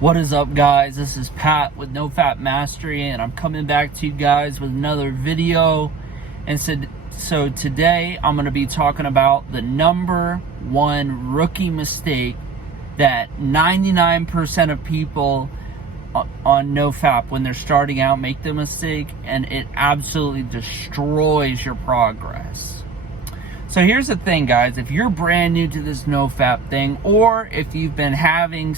What is up, guys? This is Pat with NoFap Mastery, and I'm coming back to you guys with another video. And so today I'm going to be talking about the number one rookie mistake that 99% of people on NoFap, when they're starting out, make the mistake, and it absolutely destroys your progress. So here's the thing, guys. If you're brand new to this NoFap thing, or if you've been having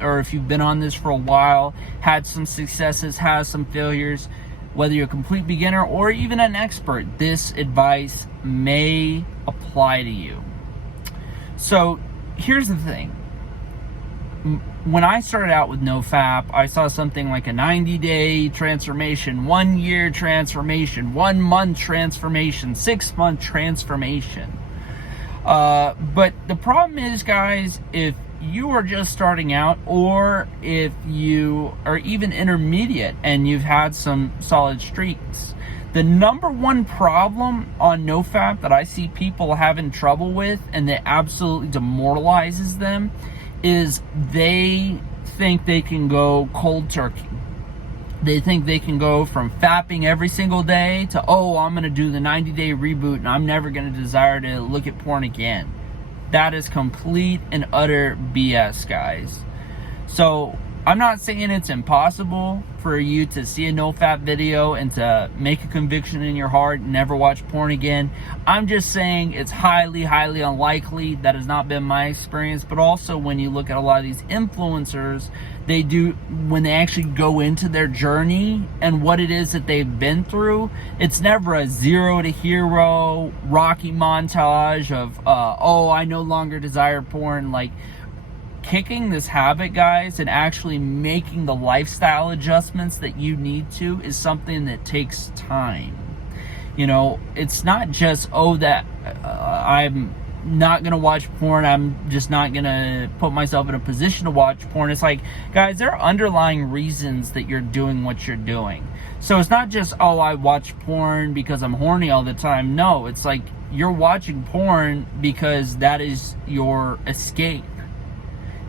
or if you've been on this for a while, had some successes, had some failures, whether you're a complete beginner or even an expert, this advice may apply to you. So here's the thing. When I started out with NoFap, I saw something like a 90-day transformation, 1 year transformation, 1 month transformation, 6 month transformation. But the problem is, guys, if you are just starting out, or if you are even intermediate and you've had some solid streaks, the number one problem on NoFap that I see people having trouble with, and that absolutely demoralizes them, is they think they can go cold turkey. They think they can go from fapping every single day to, oh, I'm going to do the 90-day reboot and I'm never going to desire to look at porn again. That is complete and utter BS, guys. So I'm not saying it's impossible for you to see a NoFap video and to make a conviction in your heart and never watch porn again. I'm just saying it's highly, highly unlikely. That has not been my experience. But also, when you look at a lot of these influencers, they do, when they actually go into their journey and what it is that they've been through, it's never a zero to hero Rocky montage of, oh, I no longer desire porn. Like, kicking this habit, guys, and actually making the lifestyle adjustments that you need to is something that takes time. You know, it's not just, oh, that I'm not going to watch porn, I'm just not going to put myself in a position to watch porn. It's like, guys, there are underlying reasons that you're doing what you're doing. So it's not just, oh, I watch porn because I'm horny all the time. No, it's like you're watching porn because that is your escape.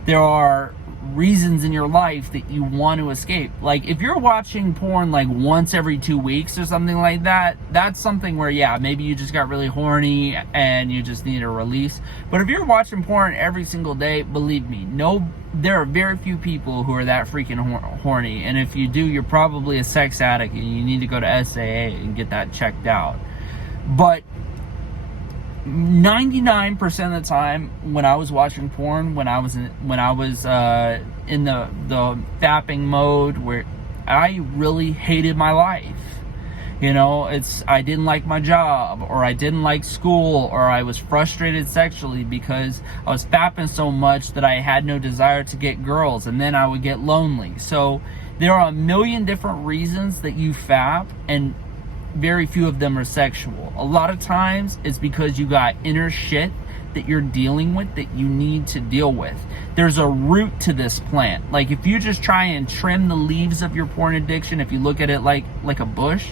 There are reasons in your life that you want to escape. Like, if you're watching porn like once every 2 weeks or something like that, that's something where, yeah, maybe you just got really horny and you just need a release. But if you're watching porn every single day, believe me, there are very few people who are that freaking horny. And if you do, you're probably a sex addict and you need to go to SAA and get that checked out. But 99% of the time when I was watching porn, when I was in the fapping mode, where I really hated my life. You know, I didn't like my job, or I didn't like school, or I was frustrated sexually because I was fapping so much that I had no desire to get girls, and then I would get lonely. So there are a million different reasons that you fap, and very few of them are sexual. A lot of times it's because you got inner shit that you're dealing with that you need to deal with. There's a root to this plant. Like, if you just try and trim the leaves of your porn addiction, if you look at it like a bush,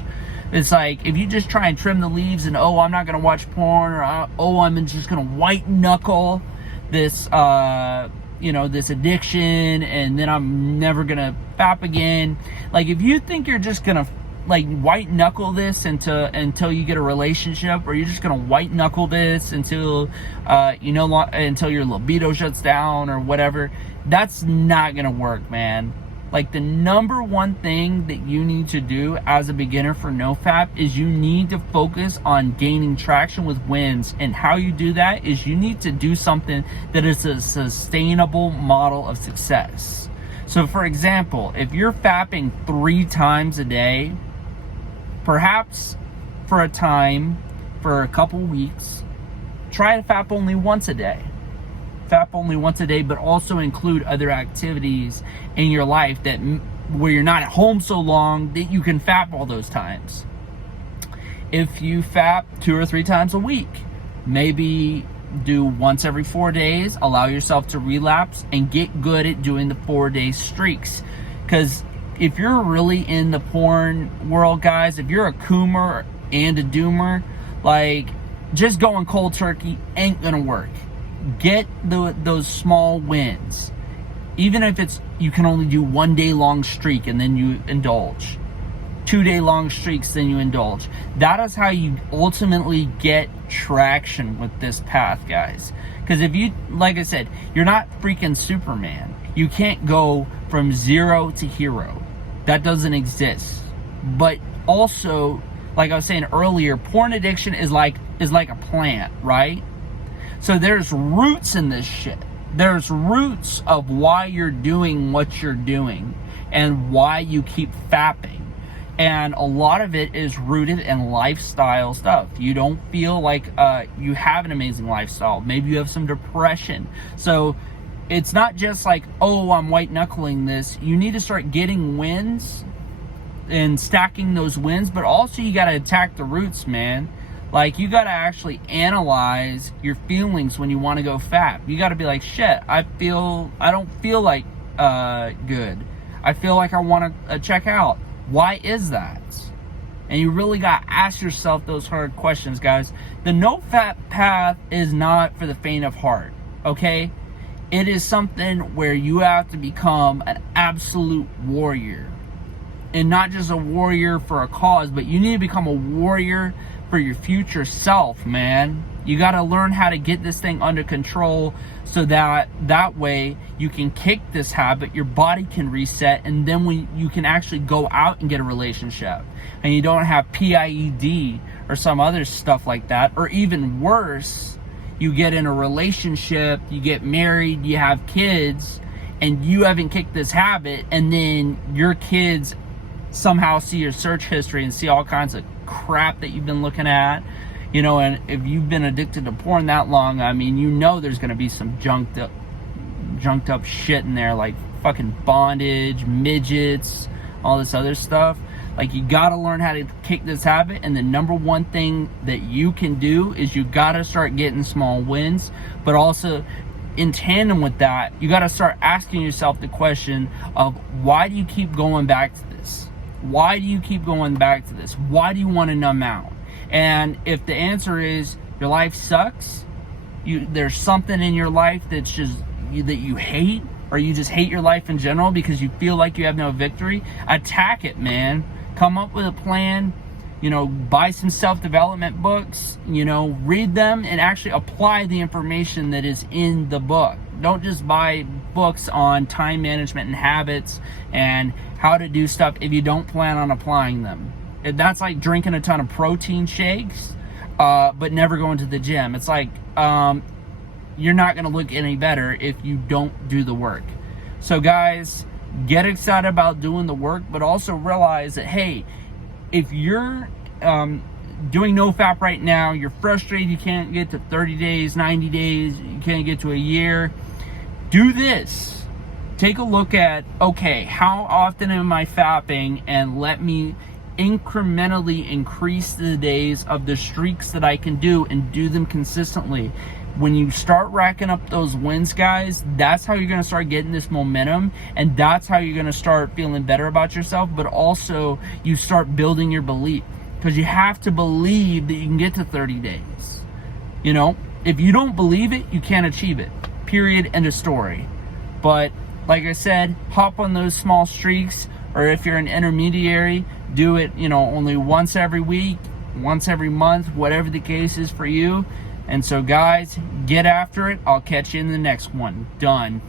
it's like, if you just try and trim the leaves and, oh, I'm not going to watch porn, or, oh, I'm just going to white knuckle this, this addiction, and then I'm never going to fap again. Like, if you think you're just going to like white knuckle this until you get a relationship, or you're just gonna white knuckle this until until your libido shuts down or whatever, that's not gonna work, man. Like, the number one thing that you need to do as a beginner for NoFap is you need to focus on gaining traction with wins. And how you do that is you need to do something that is a sustainable model of success. So, for example, if you're fapping 3 times a day, perhaps for a time, for a couple weeks, try to fap only once a day. Fap only once a day, but also include other activities in your life where you're not at home so long that you can fap all those times. If you fap 2 or 3 times a week, maybe do once every 4 days, allow yourself to relapse, and get good at doing the 4-day streaks. Because if you're really in the porn world, guys, if you're a coomer and a doomer, like, just going cold turkey ain't gonna work. Get those small wins. Even if it's, you can only do 1 day long streak and then you indulge. 2 day long streaks, then you indulge. That is how you ultimately get traction with this path, guys. Because if you, like I said, you're not freaking Superman. You can't go from 0 to hero. That doesn't exist. But also, like I was saying earlier, porn addiction is like a plant, right? So there's roots in this shit. There's roots of why you're doing what you're doing and why you keep fapping. And a lot of it is rooted in lifestyle stuff. You don't feel like you have an amazing lifestyle. Maybe you have some depression. So it's not just like, oh, I'm white knuckling this. You need to start getting wins and stacking those wins, but also you got to attack the roots, man. Like, you got to actually analyze your feelings when you want to go fap. You got to be like, shit, I don't feel like good. I feel like I want to check out. Why is that? And you really got to ask yourself those hard questions, guys. The NoFap path is not for the faint of heart, okay? It is something where you have to become an absolute warrior. And not just a warrior for a cause, but you need to become a warrior for your future self, man. You got to learn how to get this thing under control so that way you can kick this habit, your body can reset, and then you can actually go out and get a relationship. And you don't have PIED or some other stuff like that. Or even worse, you get in a relationship, you get married, you have kids, and you haven't kicked this habit, and then your kids somehow see your search history and see all kinds of crap that you've been looking at, you know. And if you've been addicted to porn that long, I mean, you know there's going to be some junked up shit in there, like fucking bondage, midgets, all this other stuff. Like, you got to learn how to kick this habit, and the number one thing that you can do is you got to start getting small wins. But also, in tandem with that, you got to start asking yourself the question of, why do you keep going back to this? Why do you keep going back to this? Why do you want to numb out? And if the answer is your life sucks, there's something in your life that's just that you hate, or you just hate your life in general because you feel like you have no victory, attack it, man. Come up with a plan. You know, buy some self-development books, you know, read them and actually apply the information that is in the book. Don't just buy books on time management and habits and how to do stuff if you don't plan on applying them. That's like drinking a ton of protein shakes, but never going to the gym. It's like, you're not going to look any better if you don't do the work. So guys, get excited about doing the work, but also realize that, hey, if you're doing NoFap right now, you're frustrated, you can't get to 30 days, 90 days, you can't get to a year, do this. Take a look at, okay, how often am I fapping, and let me incrementally increase the days of the streaks that I can do and do them consistently. When you start racking up those wins, guys, that's how you're going to start getting this momentum, and that's how you're going to start feeling better about yourself. But also, you start building your belief, because you have to believe that you can get to 30 days. You know, if you don't believe it, you can't achieve it. Period. End of story. But like I said, hop on those small streaks, or if you're an intermediary, do it, you know, only once every week, once every month, whatever the case is for you. And so guys, get after it. I'll catch you in the next one. Done.